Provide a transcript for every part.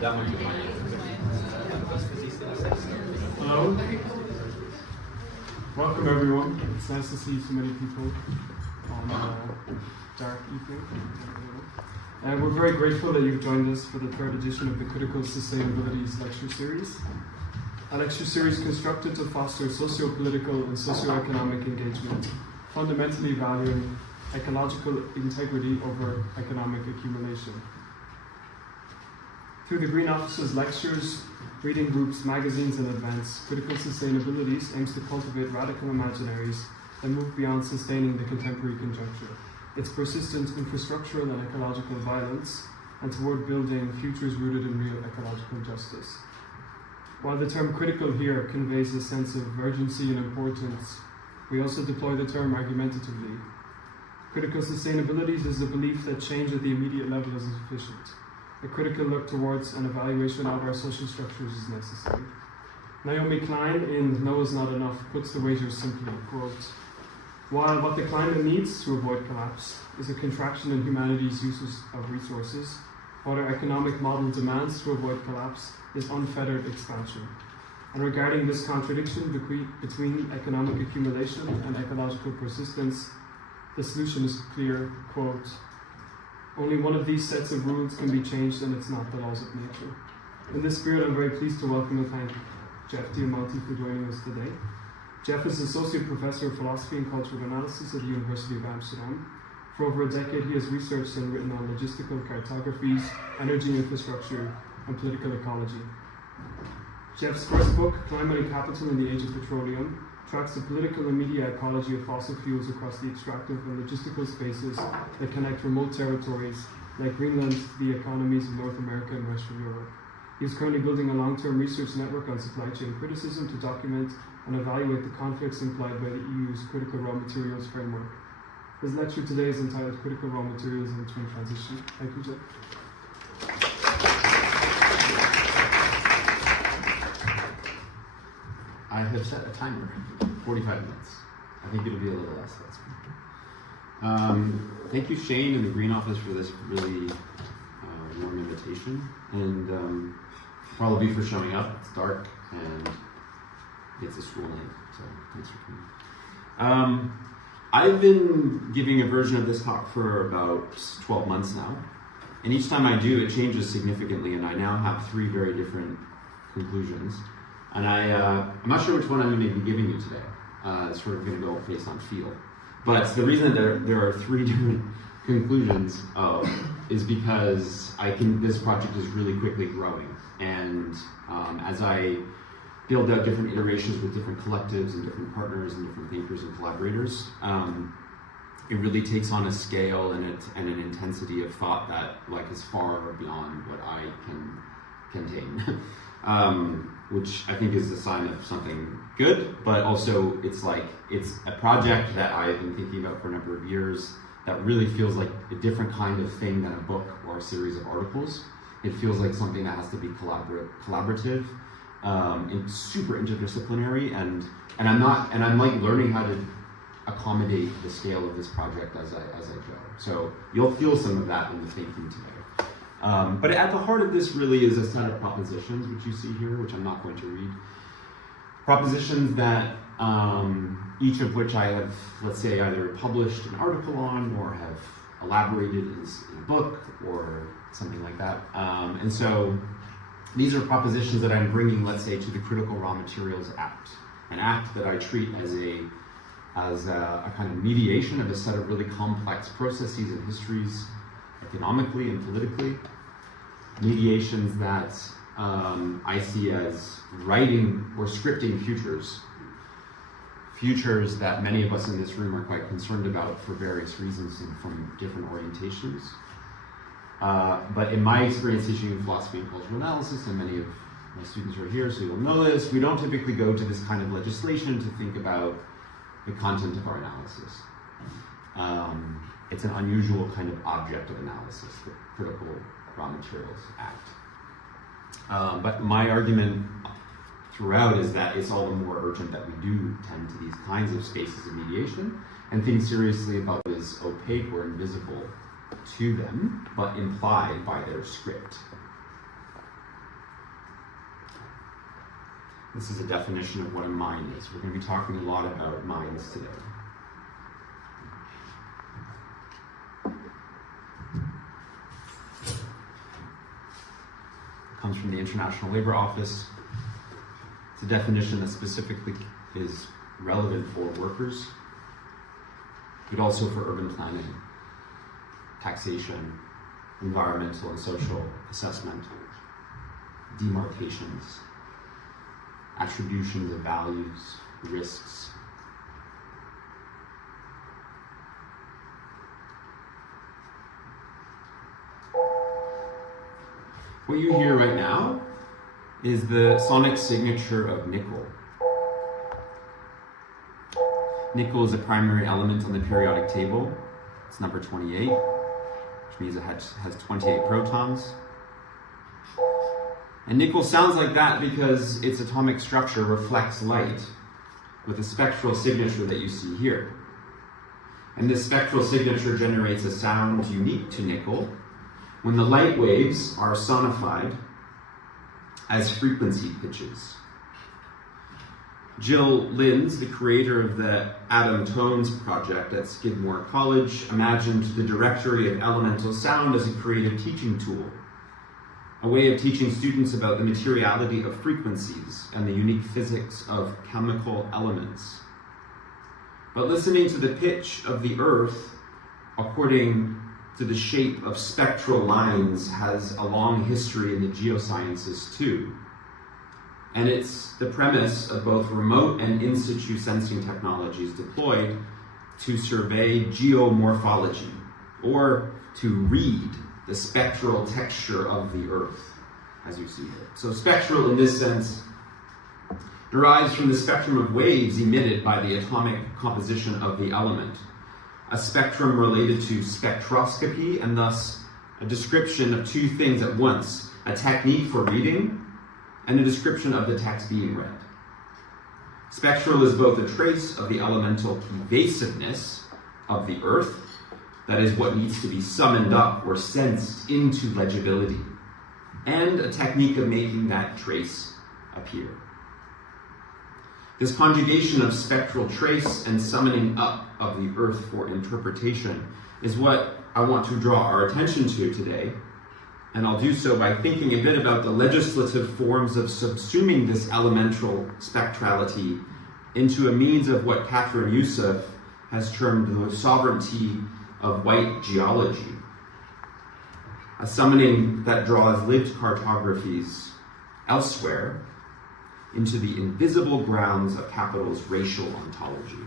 Hello. Welcome everyone. It's nice to see so many people on a dark evening. We're very grateful that you've joined us for the third edition of the Critical Sustainabilities Lecture Series. A lecture series constructed to foster socio-political and socio-economic engagement, fundamentally valuing ecological integrity over economic accumulation. Through the Green Office's lectures, reading groups, magazines, and events, Critical Sustainabilities aims to cultivate radical imaginaries that move beyond sustaining the contemporary conjuncture, its persistent infrastructural and ecological violence, and toward building futures rooted in real ecological justice. While the term critical here conveys a sense of urgency and importance, we also deploy the term argumentatively. Critical sustainabilities is the belief that change at the immediate level is insufficient. A critical look towards an evaluation of our social structures is necessary. Naomi Klein in No Is Not Enough puts the wager simply, quote, "While what the climate needs to avoid collapse is a contraction in humanity's uses of resources, what our economic model demands to avoid collapse is unfettered expansion. And regarding this contradiction between economic accumulation and ecological persistence, the solution is clear, quote, only one of these sets of rules can be changed and it's not the laws of nature." In this spirit, I'm very pleased to welcome and thank Jeff Diamanti for joining us today. Jeff is Associate Professor of Philosophy and Cultural Analysis at the University of Amsterdam. For over a decade, he has researched and written on logistical cartographies, energy infrastructure, and political ecology. Jeff's first book, Climate and Capital in the Age of Petroleum, tracks the political and media ecology of fossil fuels across the extractive and logistical spaces that connect remote territories like Greenland to the economies of North America and Western Europe. He is currently building a long-term research network on supply chain criticism to document and evaluate the conflicts implied by the EU's Critical Raw Materials Framework. His lecture today is entitled Critical Raw Materials in Twin Transition. Thank you, Jeff. I have set a timer, 45 minutes. I think it'll be a little less. That's thank you, Shane, and the Green Office for this really warm invitation, and probably for showing up. It's dark, and it's a school night, so thanks for coming. I've been giving a version of this talk for about 12 months now, and each time I do, it changes significantly, and I now have 3 very different conclusions. And I'm not sure which one I'm going to be giving you today. It's sort of going to go based on feel. But the reason that there are 3 different conclusions is because this project is really quickly growing. And as I build out different iterations with different collectives and different partners and different thinkers and collaborators, it really takes on a scale and an intensity of thought that is far beyond what I can contain. Which I think is a sign of something good, but also it's a project that I've been thinking about for a number of years that really feels like a different kind of thing than a book or a series of articles. It feels like something that has to be collaborative, and super interdisciplinary, and I'm learning how to accommodate the scale of this project as I go. So you'll feel some of that in the thinking today. But at the heart of this really is a set of propositions, which you see here, which I'm not going to read. Propositions that each of which I have, let's say, either published an article on or have elaborated in a book or something like that. And so these are propositions that I'm bringing, let's say, to the Critical Raw Materials Act, an act that I treat as a kind of mediation of a set of really complex processes and histories, economically and politically, mediations that I see as writing or scripting futures that many of us in this room are quite concerned about for various reasons and from different orientations. But in my experience teaching philosophy and cultural analysis, and many of my students are here, so you'll know this, we don't typically go to this kind of legislation to think about the content of our analysis. It's an unusual kind of object of analysis, the Critical Raw Materials Act. But my argument throughout is that it's all the more urgent that we do tend to these kinds of spaces of mediation and think seriously about what is opaque or invisible to them, but implied by their script. This is a definition of what a mine is. We're going to be talking a lot about mines today. It comes from the International Labour Office. It's a definition that specifically is relevant for workers, but also for urban planning, taxation, environmental and social assessment, demarcations, attributions of values, risks. What you hear right now is the sonic signature of nickel. Nickel is a primary element on the periodic table. It's number 28, which means it has 28 protons. And nickel sounds like that because its atomic structure reflects light with a spectral signature that you see here. And this spectral signature generates a sound unique to nickel when the light waves are sonified as frequency pitches. Jill Linds, the creator of the Atom Tones project at Skidmore College, imagined the directory of elemental sound as a creative teaching tool, a way of teaching students about the materiality of frequencies and the unique physics of chemical elements. But listening to the pitch of the earth according to the shape of spectral lines has a long history in the geosciences too. And it's the premise of both remote and in situ sensing technologies deployed to survey geomorphology, or to read the spectral texture of the earth, as you see here. So spectral in this sense derives from the spectrum of waves emitted by the atomic composition of the element, a spectrum related to spectroscopy, and thus a description of two things at once, a technique for reading and a description of the text being read. Spectral is both a trace of the elemental pervasiveness of the earth, that is what needs to be summoned up or sensed into legibility, and a technique of making that trace appear. This conjugation of spectral trace and summoning up of the earth for interpretation is what I want to draw our attention to today, and I'll do so by thinking a bit about the legislative forms of subsuming this elemental spectrality into a means of what Catherine Youssef has termed the sovereignty of white geology, a summoning that draws lived cartographies elsewhere into the invisible grounds of capital's racial ontology.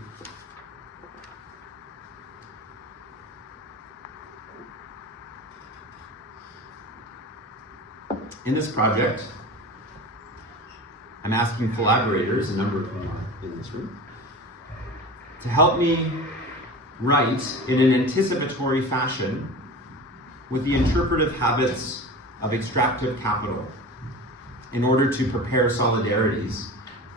In this project, I'm asking collaborators, a number of whom are in this room, to help me write in an anticipatory fashion with the interpretive habits of extractive capital in order to prepare solidarities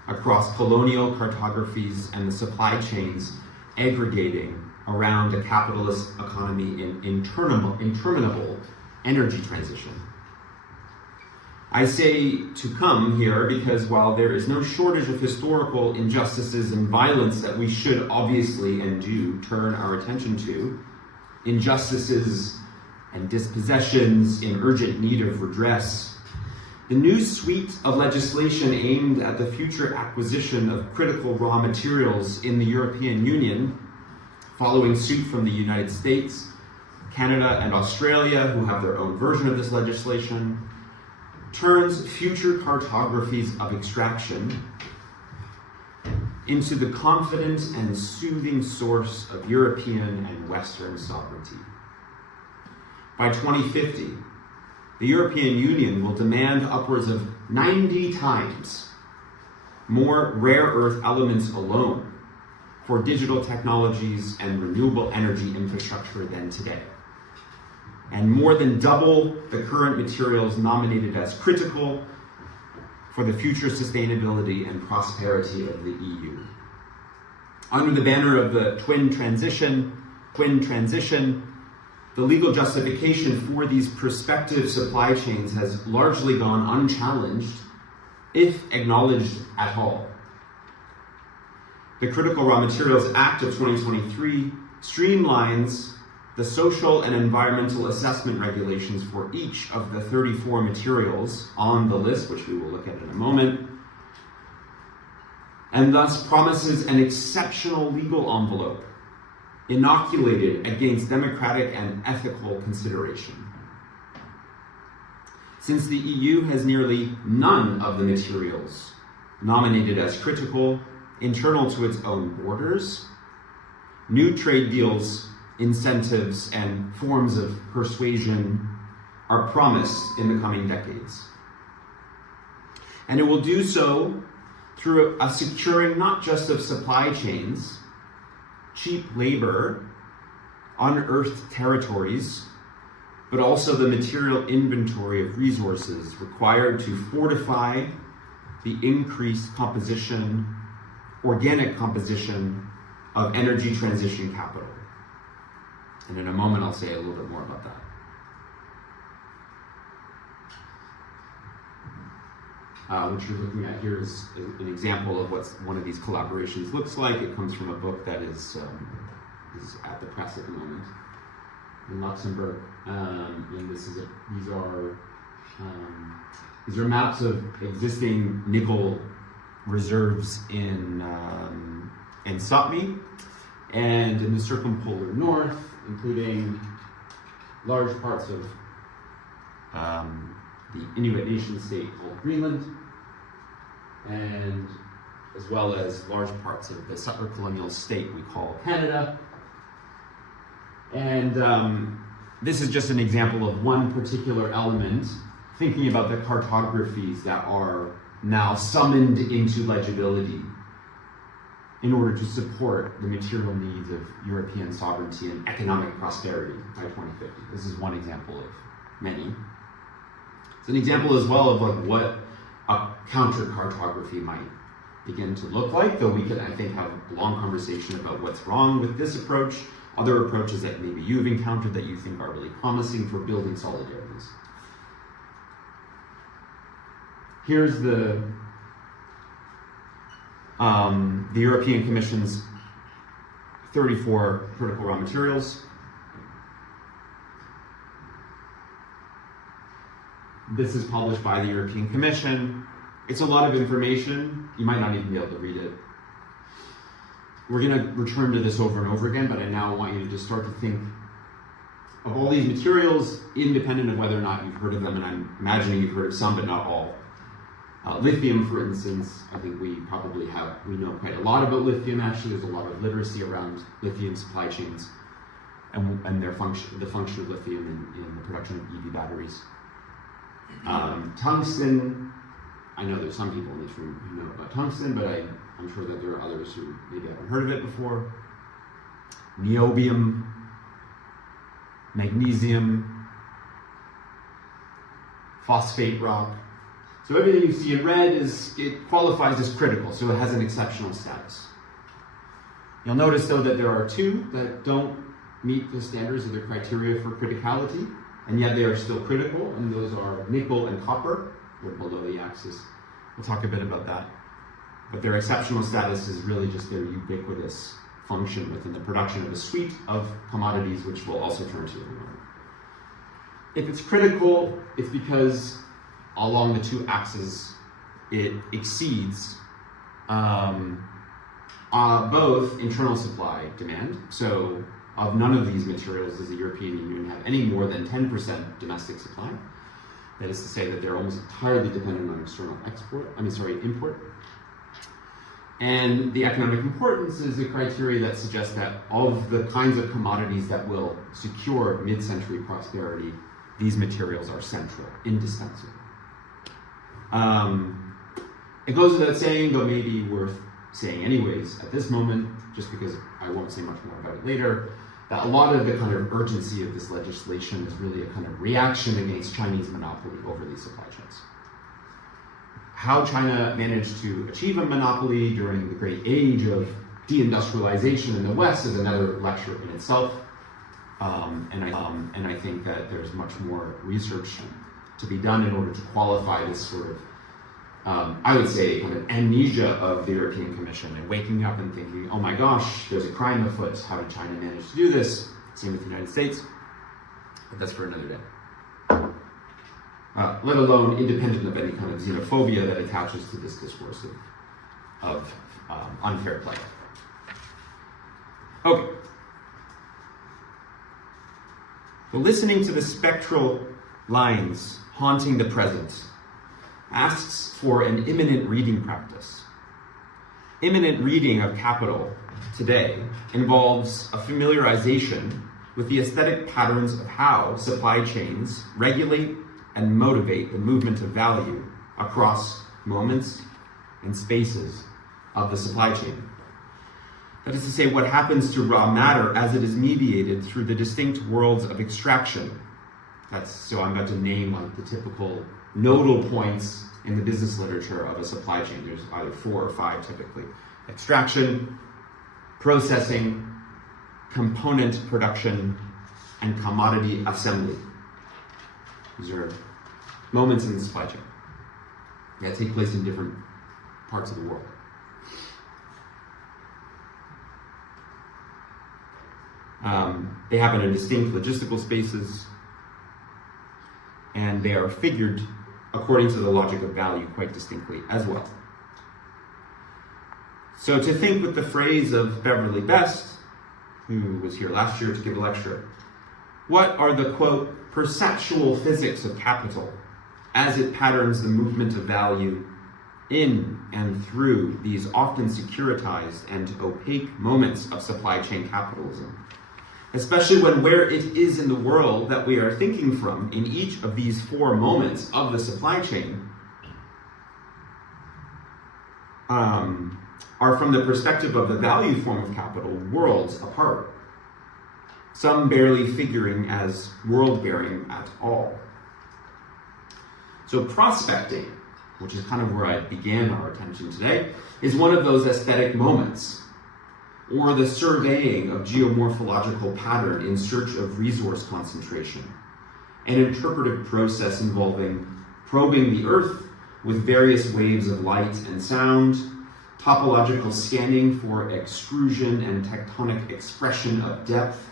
across colonial cartographies and the supply chains aggregating around a capitalist economy in interminable energy transition. I say to come here because while there is no shortage of historical injustices and violence that we should obviously and do turn our attention to, injustices and dispossessions in urgent need of redress, the new suite of legislation aimed at the future acquisition of critical raw materials in the European Union, following suit from the United States, Canada, and Australia, who have their own version of this legislation, turns future cartographies of extraction into the confident and soothing source of European and Western sovereignty. By 2050, the European Union will demand upwards of 90 times more rare earth elements alone for digital technologies and renewable energy infrastructure than today, and more than double the current materials nominated as critical for the future sustainability and prosperity of the EU. Under the banner of the twin transition, the legal justification for these prospective supply chains has largely gone unchallenged, if acknowledged at all. The Critical Raw Materials Act of 2023 streamlines the social and environmental assessment regulations for each of the 34 materials on the list, which we will look at in a moment, and thus promises an exceptional legal envelope inoculated against democratic and ethical consideration. Since the EU has nearly none of the materials nominated as critical internal to its own borders, new trade deals, incentives, and forms of persuasion are promised in the coming decades. And it will do so through a securing not just of supply chains, cheap labor, unearthed territories, but also the material inventory of resources required to fortify the increased composition, organic composition of energy transition capital. And in a moment, I'll say a little bit more about that. What you're looking at here is an example of what one of these collaborations looks like. It comes from a book that is at the press at the moment in Luxembourg, and these are maps of existing nickel reserves in Sapmi and in the circumpolar north, including large parts of the Inuit nation state called Greenland, and as well as large parts of the settler colonial state we call Canada. And this is just an example of one particular element, thinking about the cartographies that are now summoned into legibility in order to support the material needs of European sovereignty and economic prosperity by 2050. This is one example of many. It's an example as well of like what a counter-cartography might begin to look like, though we can, I think, have a long conversation about what's wrong with this approach, other approaches that maybe you've encountered that you think are really promising for building solidarities. Here's the European Commission's 34 critical raw materials. This is published by the European Commission. It's a lot of information. You might not even be able to read it. We're going to return to this over and over again, but I now want you to just start to think of all these materials, independent of whether or not you've heard of them, and I'm imagining you've heard of some, but not all. Lithium, for instance, I think we know quite a lot about lithium. Actually, there's a lot of literacy around lithium supply chains and their function, the function of lithium in the production of EV batteries. Tungsten, I know there's some people in this room who know about tungsten, but I'm sure that there are others who maybe haven't heard of it before. Niobium, magnesium, phosphate rock. So everything you see in red it qualifies as critical, so it has an exceptional status. You'll notice though that there are two that don't meet the standards of the criteria for criticality, and yet they are still critical, and those are nickel and copper. They're below the axis. We'll talk a bit about that. But their exceptional status is really just their ubiquitous function within the production of a suite of commodities, which we'll also turn to in a moment. If it's critical, it's because along the two axes, it exceeds both internal supply demand. So of none of these materials does the European Union have any more than 10% domestic supply. That is to say that they're almost entirely dependent on external import. And the economic importance is the criteria that suggests that of the kinds of commodities that will secure mid-century prosperity, these materials are central, indispensable. It goes without saying, but maybe worth saying anyways at this moment, just because I won't say much more about it later, that a lot of the kind of urgency of this legislation is really a kind of reaction against Chinese monopoly over these supply chains. How China managed to achieve a monopoly during the great age of deindustrialization in the West is another lecture in itself. And I think that there's much more research to be done in order to qualify this sort of I would say, kind of amnesia of the European Commission and waking up and thinking, oh my gosh, there's a crime afoot. How did China manage to do this? Same with the United States. But that's for another day. Let alone independent of any kind of xenophobia that attaches to this discourse of unfair play. Okay. But listening to the spectral lines haunting the present asks for an imminent reading practice. Imminent reading of capital today involves a familiarization with the aesthetic patterns of how supply chains regulate and motivate the movement of value across moments and spaces of the supply chain. That is to say, what happens to raw matter as it is mediated through the distinct worlds of extraction. So I'm about to name like the typical nodal points in the business literature of a supply chain. There's either 4 or 5 typically. Extraction, processing, component production, and commodity assembly. These are moments in the supply chain that take place in different parts of the world. They happen in distinct logistical spaces, and they are figured according to the logic of value quite distinctly as well. So to think with the phrase of Beverly Best, who was here last year to give a lecture, what are the, quote, perceptual physics of capital as it patterns the movement of value in and through these often securitized and opaque moments of supply chain capitalism? Especially when where it is in the world that we are thinking from in each of these 4 moments of the supply chain are from the perspective of the value form of capital worlds apart, some barely figuring as world-bearing at all. So prospecting, which is kind of where I began our attention today, is one of those aesthetic moments, or the surveying of geomorphological pattern in search of resource concentration, an interpretive process involving probing the earth with various waves of light and sound, topological scanning for extrusion and tectonic expression of depth,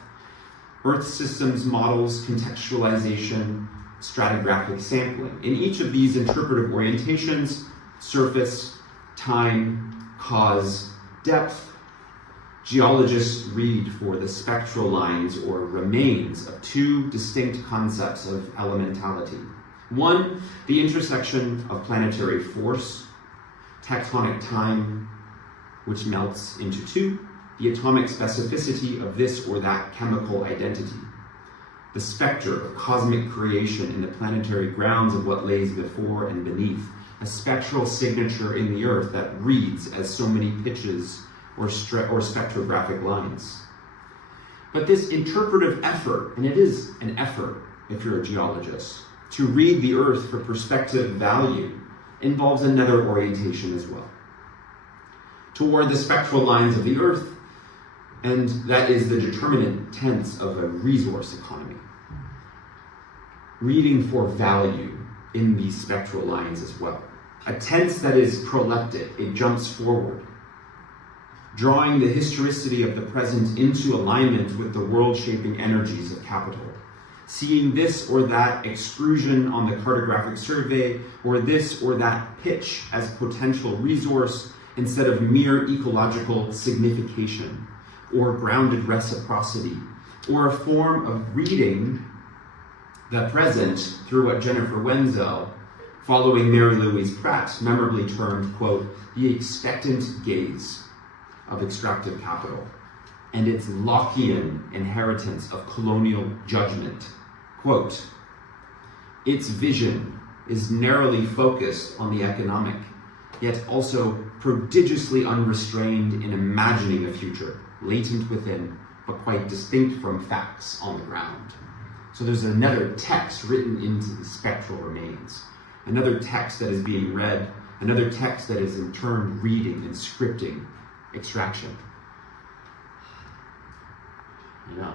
earth systems models, contextualization, stratigraphic sampling. In each of these interpretive orientations, surface, time, cause, depth, geologists read for the spectral lines or remains of 2 distinct concepts of elementality. One, the intersection of planetary force, tectonic time, which melts into 2, the atomic specificity of this or that chemical identity, the specter of cosmic creation in the planetary grounds of what lays before and beneath, a spectral signature in the earth that reads as so many pitches or spectrographic lines. But this interpretive effort, and it is an effort if you're a geologist, to read the earth for perspective value involves another orientation as well, toward the spectral lines of the earth, and that is the determinant tense of a resource economy. Reading for value in these spectral lines as well. A tense that is proleptic, it jumps forward, drawing the historicity of the present into alignment with the world-shaping energies of capital, seeing this or that extrusion on the cartographic survey, or this or that pitch as potential resource instead of mere ecological signification, or grounded reciprocity, or a form of reading the present through what Jennifer Wenzel, following Mary Louise Pratt, memorably termed, quote, the expectant gaze of extractive capital and its Lockean inheritance of colonial judgment. Quote, its vision is narrowly focused on the economic, yet also prodigiously unrestrained in imagining a future, latent within, but quite distinct from facts on the ground. So there's another text written into the spectral remains, another text that is being read, another text that is in turn reading and scripting extraction. I know.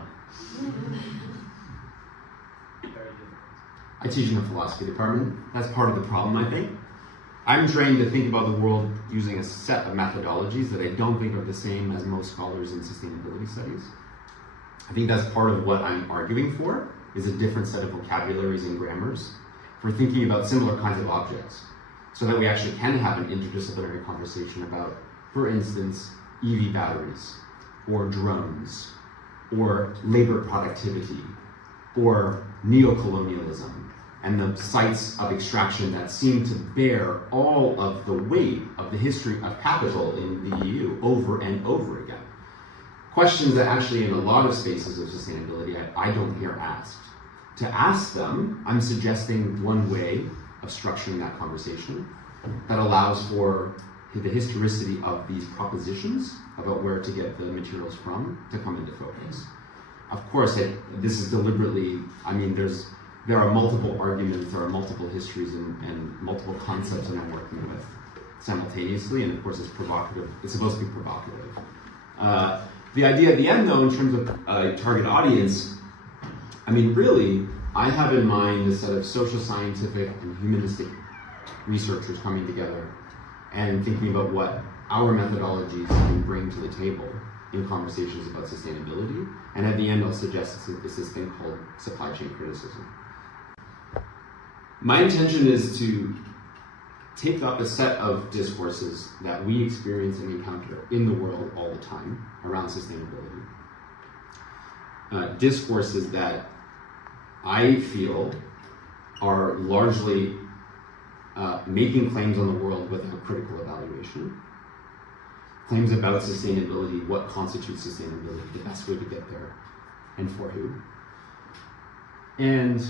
I teach in the philosophy department. That's part of the problem, I think. I'm trained to think about the world using a set of methodologies that I don't think are the same as most scholars in sustainability studies. I think that's part of what I'm arguing for, is a different set of vocabularies and grammars for thinking about similar kinds of objects, so that we actually can have an interdisciplinary conversation about, for instance, EV batteries, or drones, or labor productivity, or neocolonialism, and the sites of extraction that seem to bear all of the weight of the history of capital in the EU over and over again. Questions that actually in a lot of spaces of sustainability I don't hear asked. To ask them, I'm suggesting one way of structuring that conversation that allows for the historicity of these propositions about where to get the materials from to come into focus. Of course, this is deliberately, I mean, there are multiple arguments, there are multiple histories and multiple concepts that I'm working with simultaneously, and of course it's provocative, it's supposed to be provocative. The idea at the end though, in terms of target audience, I mean, really, I have in mind a set of social scientific and humanistic researchers coming together and thinking about what our methodologies can bring to the table in conversations about sustainability. And at the end, I'll suggest it's this thing called supply chain criticism. My intention is to take up a set of discourses that we experience and encounter in the world all the time around sustainability. Discourses that I feel are largely making claims on the world without critical evaluation. Claims about sustainability, what constitutes sustainability, the best way to get there, and for who. And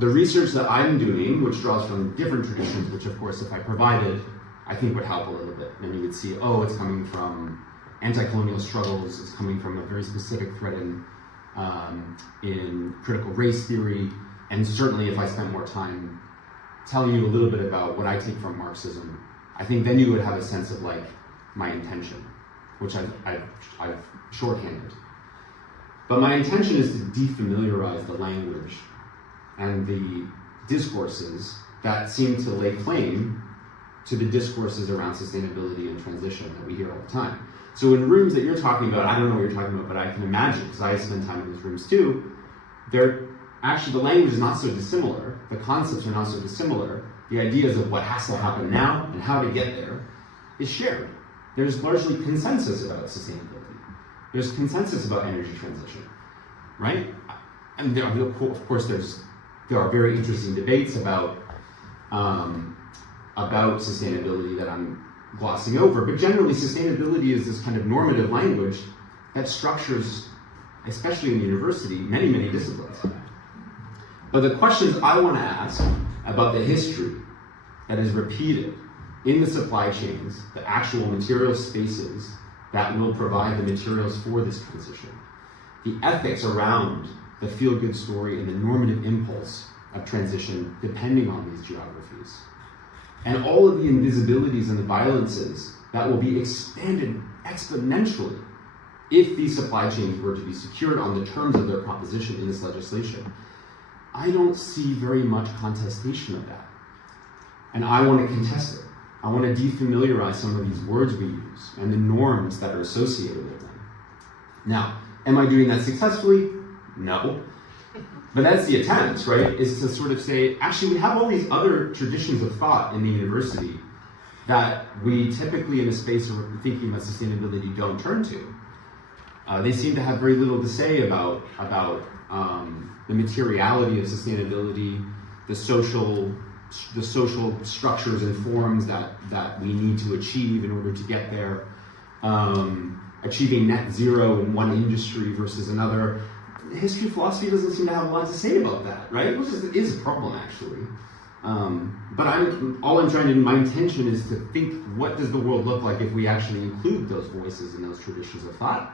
the research that I'm doing, which draws from different traditions, which of course if I provided, I think would help a little bit. And you would see, oh, it's coming from anti-colonial struggles, it's coming from a very specific thread in critical race theory, and certainly if I spent more time telling you a little bit about what I take from Marxism, I think then you would have a sense of like my intention, which I've shorthanded. But my intention is to defamiliarize the language and the discourses that seem to lay claim to the discourses around sustainability and transition that we hear all the time. So in rooms that you're talking about, I don't know what you're talking about, but I can imagine, because I spend time in those rooms too, actually the language is not so dissimilar, the concepts are not so dissimilar, the ideas of what has to happen now and how to get there is shared. There's largely consensus about sustainability. There's consensus about energy transition, right? And of course there are very interesting debates about sustainability that I'm glossing over, but generally sustainability is this kind of normative language that structures, especially in university, many, many disciplines. But the questions I want to ask about the history that is repeated in the supply chains, the actual material spaces that will provide the materials for this transition, the ethics around the feel-good story and the normative impulse of transition depending on these geographies, and all of the invisibilities and the violences that will be expanded exponentially if these supply chains were to be secured on the terms of their proposition in this legislation. I don't see very much contestation of that. And I want to contest it. I want to defamiliarize some of these words we use and the norms that are associated with them. Now, am I doing that successfully? No. But that's the attempt, right? Is to sort of say, actually, we have all these other traditions of thought in the university that we typically in a space of thinking about sustainability don't turn to. They seem to have very little to say about the materiality of sustainability, the social structures and forms that we need to achieve in order to get there, achieving net zero in one industry versus another. History philosophy doesn't seem to have a lot to say about that, right? Which is a problem, actually. But my intention is to think, what does the world look like if we actually include those voices and those traditions of thought?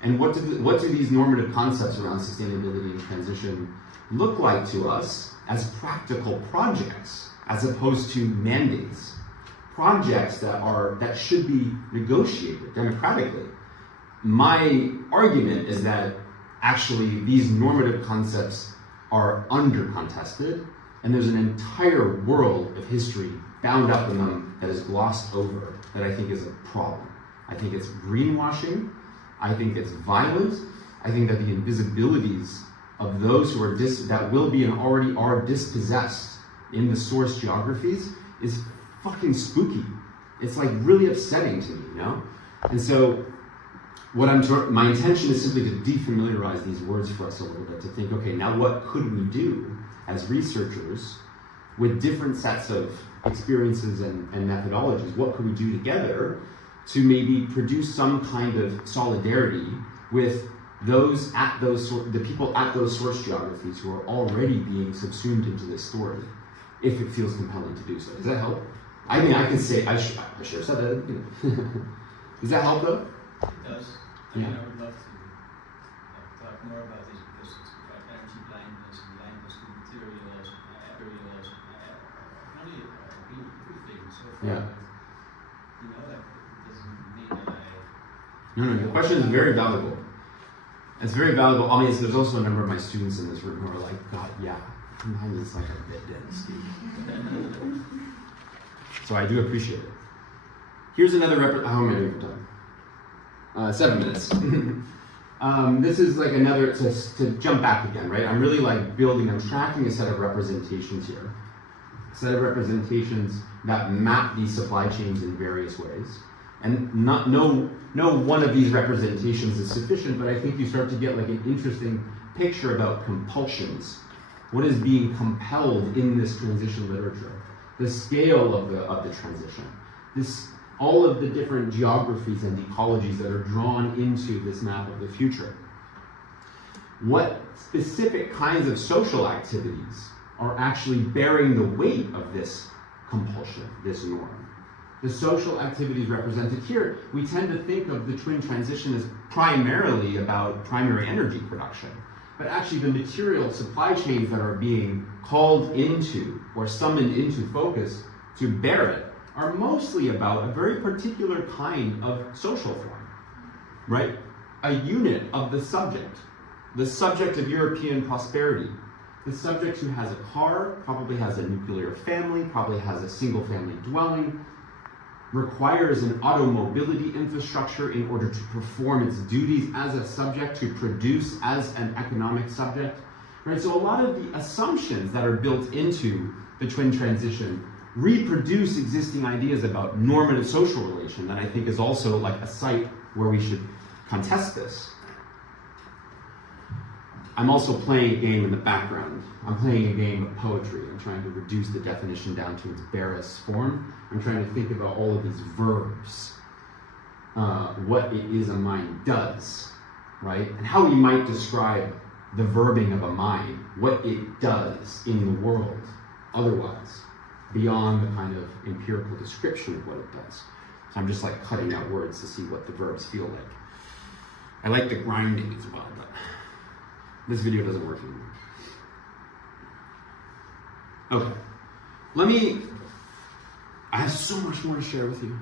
And what do these normative concepts around sustainability and transition look like to us as practical projects, as opposed to mandates? Projects that should be negotiated democratically. My argument is that actually these normative concepts are under-contested, And there's an entire world of history bound up in them that is glossed over, that I think is a problem. I think it's greenwashing. I think it's violent. I think that the invisibilities of those who are that will be and already are dispossessed in the source geographies is fucking spooky. It's like really upsetting to me, you know? And so my intention is simply to defamiliarize these words for us a little bit, to think, okay, now what could we do as researchers with different sets of experiences and methodologies? What could we do together to maybe produce some kind of solidarity with the people at those source geographies who are already being subsumed into this story, if it feels compelling to do so? Does that help? I mean, I can say, I should have said that, you know. Does that help though? It does. I mean, I would love to talk more about this, because it's about energy blindness and blindness to materials, materials, only good things so far. Yeah. But, you know, that doesn't mean that I... No, the question is very valuable. It's very valuable. I mean, there's also a number of my students in this room who are like, God, yeah, mine is like a bit dense, Steve. So I do appreciate it. Here's another how am I doing for time? 7 minutes. This is like another, to jump back again, right? I'm really like I'm tracking a set of representations here. A set of representations that map these supply chains in various ways. And no one of these representations is sufficient, but I think you start to get like an interesting picture about compulsions. What is being compelled in this transition literature? The scale of the transition. All of the different geographies and ecologies that are drawn into this map of the future. What specific kinds of social activities are actually bearing the weight of this compulsion, this norm? The social activities represented here, we tend to think of the twin transition as primarily about primary energy production. But actually the material supply chains that are being called into or summoned into focus to bear it are mostly about a very particular kind of social form, right? A unit of the subject of European prosperity. The subject who has a car, probably has a nuclear family, probably has a single family dwelling, requires an automobility infrastructure in order to perform its duties as a subject, to produce as an economic subject, right? So a lot of the assumptions that are built into the twin transition reproduce existing ideas about normative social relation that I think is also like a site where we should contest this. I'm also playing a game in the background. I'm playing a game of poetry. I'm trying to reduce the definition down to its barest form. I'm trying to think about all of these verbs, what it is a mind does, right? And how we might describe the verbing of a mind, what it does in the world otherwise, beyond the kind of empirical description of what it does. So I'm just like cutting out words to see what the verbs feel like. I like the grinding as well, but this video doesn't work anymore. Okay, I have so much more to share with you.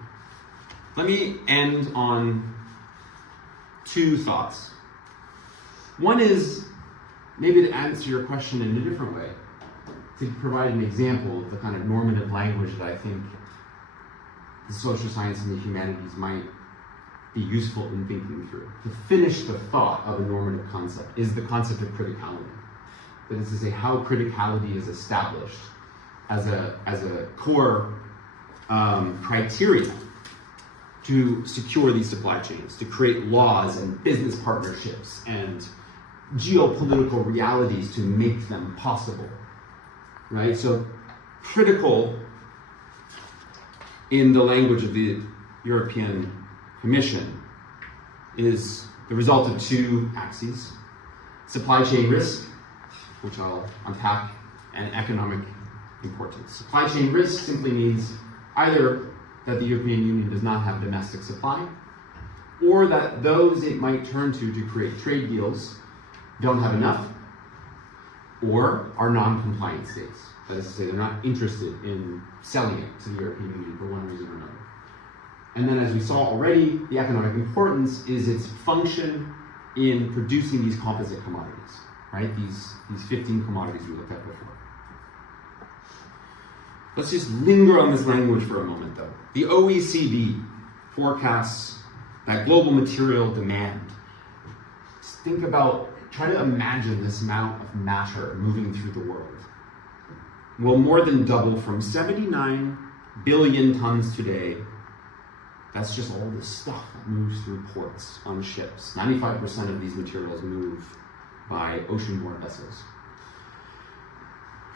Let me end on 2 thoughts. One is maybe to answer your question in a different way, to provide an example of the kind of normative language that I think the social science and the humanities might be useful in thinking through. To finish the thought of a normative concept is the concept of criticality. That is to say, how criticality is established as a core criteria to secure these supply chains, to create laws and business partnerships and geopolitical realities to make them possible, right? So critical, in the language of the European Commission, is the result of 2 axes: supply chain risk, which I'll unpack, and economic importance. Supply chain risk simply means either that the European Union does not have domestic supply, or that those it might turn to create trade deals don't have enough, or are non-compliant states. That is to say, they're not interested in selling it to the European Union for one reason or another. And then, as we saw already, the economic importance is its function in producing these composite commodities, right? These 15 commodities we looked at before. Let's just linger on this language for a moment, though. The OECD forecasts that global material demand. Just think about, try to imagine this amount of matter moving through the world. Will more than double from 79 billion tons today. That's just all the stuff that moves through ports on ships. 95% of these materials move by ocean-borne vessels.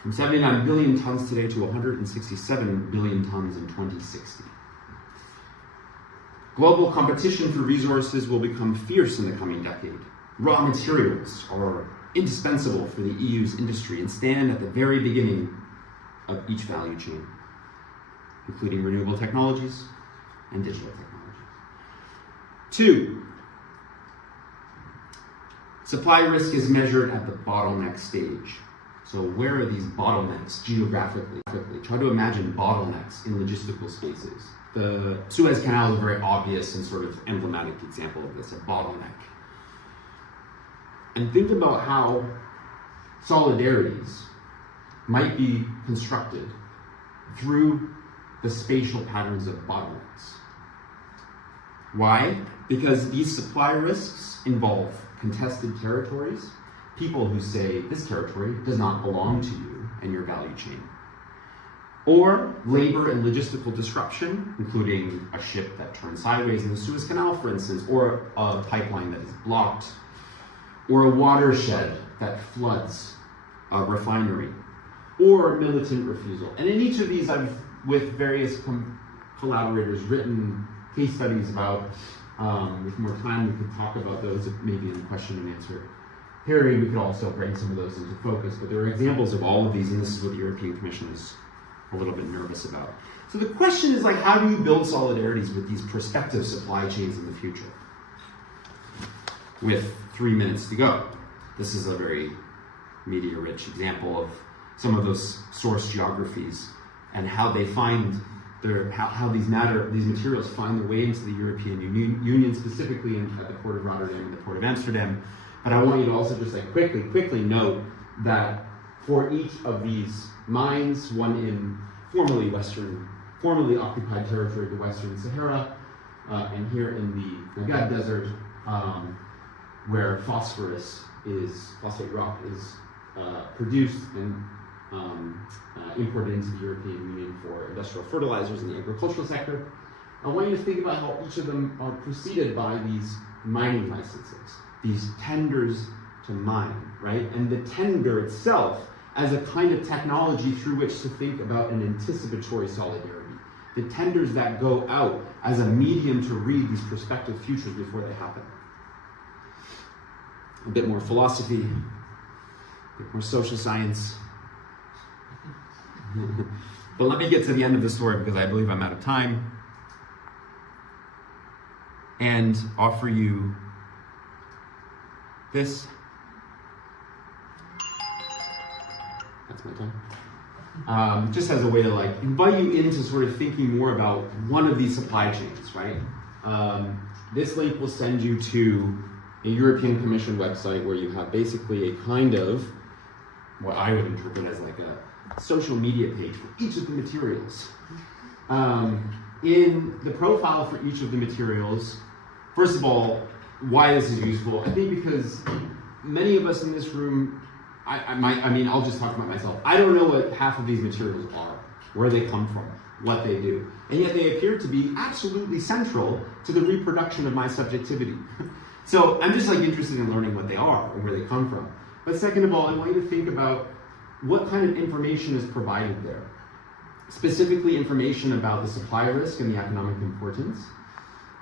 From 79 billion tons today to 167 billion tons in 2060. Global competition for resources will become fierce in the coming decade. Raw materials are indispensable for the EU's industry and stand at the very beginning of each value chain, including renewable technologies and digital technologies. 2, supply risk is measured at the bottleneck stage. So where are these bottlenecks geographically? Try to imagine bottlenecks in logistical spaces. The Suez Canal is a very obvious and sort of emblematic example of this, a bottleneck. And think about how solidarities might be constructed through the spatial patterns of bottlenecks. Why? Because these supply risks involve contested territories, people who say this territory does not belong to you and your value chain. Or labor and logistical disruption, including a ship that turns sideways in the Suez Canal, for instance, or a pipeline that is blocked, or a watershed that floods a refinery, or militant refusal. And in each of these, I've, with various collaborators, written case studies about, with more time, we could talk about those maybe in the question and answer period. We could also bring some of those into focus, but there are examples of all of these, and this is what the European Commission is a little bit nervous about. So the question is, like, how do you build solidarities with these prospective supply chains in the future? With 3 minutes to go. This is a very media-rich example of some of those source geographies and how they find how these materials find their way into the European Union, specifically at the Port of Rotterdam and the Port of Amsterdam. But I want you to also just like quickly note that for each of these mines, one in formerly occupied territory of the Western Sahara, and here in the Nagat Desert, where phosphate rock is produced and imported into the European Union for industrial fertilizers in the agricultural sector. I want you to think about how each of them are preceded by these mining licenses, these tenders to mine, right? And the tender itself as a kind of technology through which to think about an anticipatory solidarity. The tenders that go out as a medium to read these prospective futures before they happen. A bit more philosophy, a bit more social science. But let me get to the end of the story because I believe I'm out of time and offer you this. That's my time. Just as a way to like invite you into sort of thinking more about one of these supply chains, right? This link will send you to a European Commission website where you have basically a kind of what I would interpret as like a social media page for each of the materials. In the profile for each of the materials, first of all, why this is useful, I think because many of us in this room, I'll just talk about myself. I don't know what half of these materials are, where they come from, what they do. And yet they appear to be absolutely central to the reproduction of my subjectivity. So I'm just like interested in learning what they are and where they come from. But second of all, I want you to think about what kind of information is provided there. Specifically information about the supply risk and the economic importance.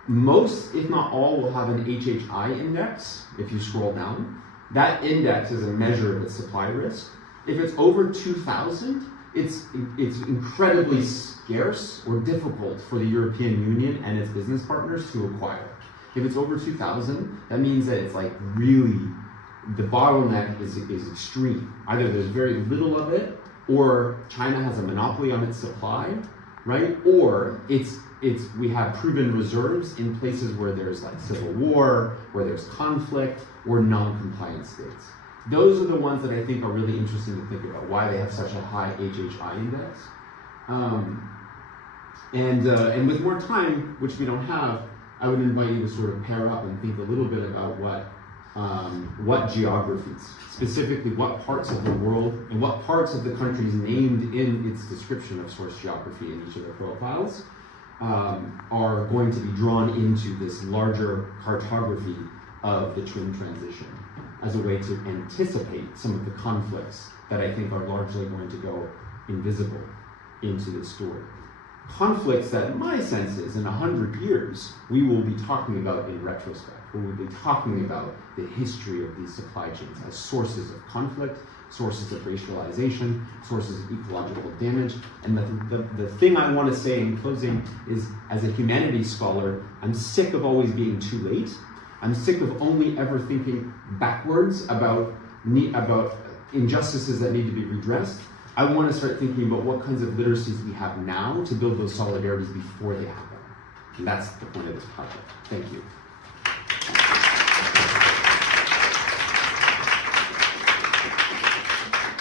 Most, if not all, will have an HHI index if you scroll down. That index is a measure of its supply risk. If it's over 2,000, it's incredibly scarce or difficult for the European Union and its business partners to acquire. If it's over 2,000, that means that it's like really, the bottleneck is extreme. Either there's very little of it, or China has a monopoly on its supply, right? Or we have proven reserves in places where there's like civil war, where there's conflict, or non-compliant states. Those are the ones that I think are really interesting to think about, why they have such a high HHI index. And with more time, which we don't have, I would invite you to sort of pair up and think a little bit about what geographies, specifically what parts of the world and what parts of the countries named in its description of source geography in each of the profiles are going to be drawn into this larger cartography of the twin transition as a way to anticipate some of the conflicts that I think are largely going to go invisible into this story. Conflicts that, my sense is, in 100 years, we will be talking about in retrospect. We will be talking about the history of these supply chains as sources of conflict, sources of racialization, sources of ecological damage. And the thing I want to say in closing is, as a humanities scholar, I'm sick of always being too late. I'm sick of only ever thinking backwards about injustices that need to be redressed. I want to start thinking about what kinds of literacies we have now to build those solidarities before they happen. And that's the point of this project. Thank you.